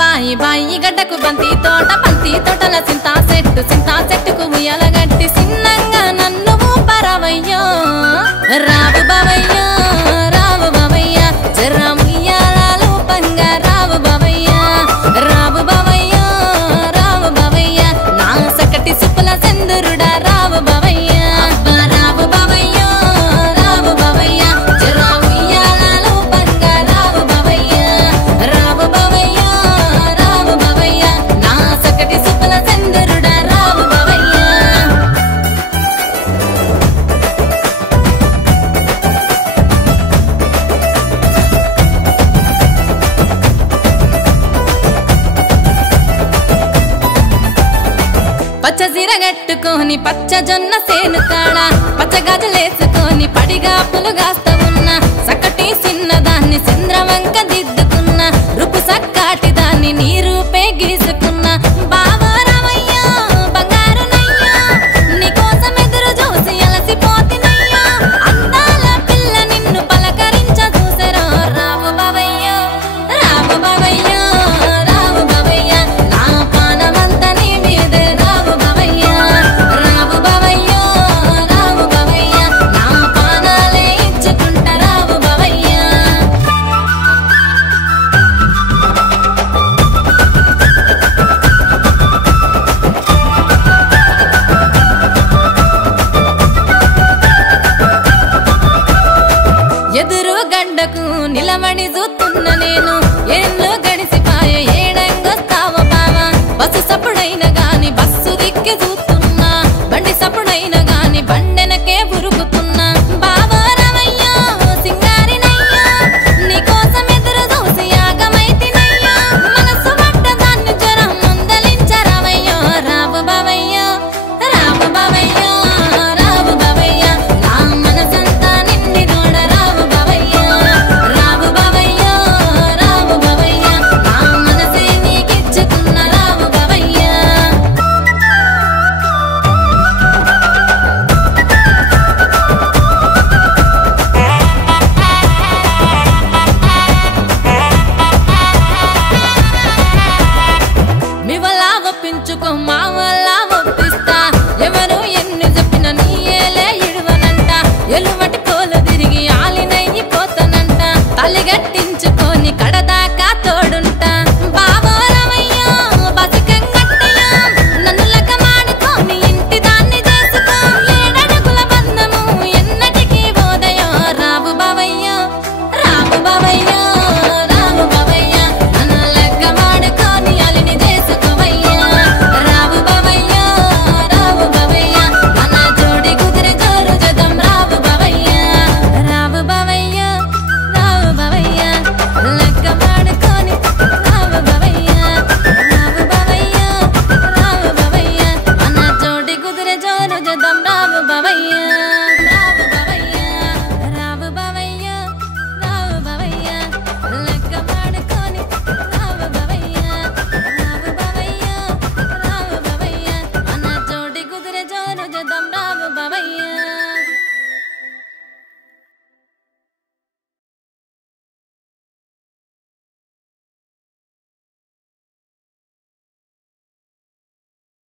బాయి బాయి గడ్డకు బంతి తోటల సింతా చెట్టుకు ఉయ్యాల గట్టి సిన్నంగా నన్ను పరవయ్యో రావు బావయ్యో జర్రా ఉయ్యాలాలు పంగా రావు బావయ్యో నా సకటి సుప్పుల చంద్రుడా రావు బావయ్యో రావు బావయ్యో జర్రా ఉయ్యాలాలు పంగా రావు బావయ్యో నా సకటి సుప్పుల చంద్రుడా రావు బావయ్యో పచ్చ జీరగట్టుకొని పచ్చ జొన్న సేను కాడ పచ్చ గాజులేసుకొని పడిగా పులుగాస్తా ఉన్న సకటి చిన్నదాన్ని చంద్రవంక దిద్దుకున్న రుపు సక్కాటి దాన్ని నీ రూపే గీసుకున్న బావో రామయ్యో బంగారు నయ్యో నీకోసం ఎదురు చూసి అలసిపోతినయ్యో అందాల పిల్ల నిన్ను పలకరించ చూసెరో రావు బావయ్యో నా పానమంతా నీ మీదే రావు బావయ్యో నా పానాలే ఇచ్చుకుంటా రావు బావయ్యో ఎదురు గడ్డకు నిలబడి చూస్తున్న నేను ఏళ్ళు గడిసిపాయ ఏడంగొస్తావో బావా బస్సు సప్పుడైన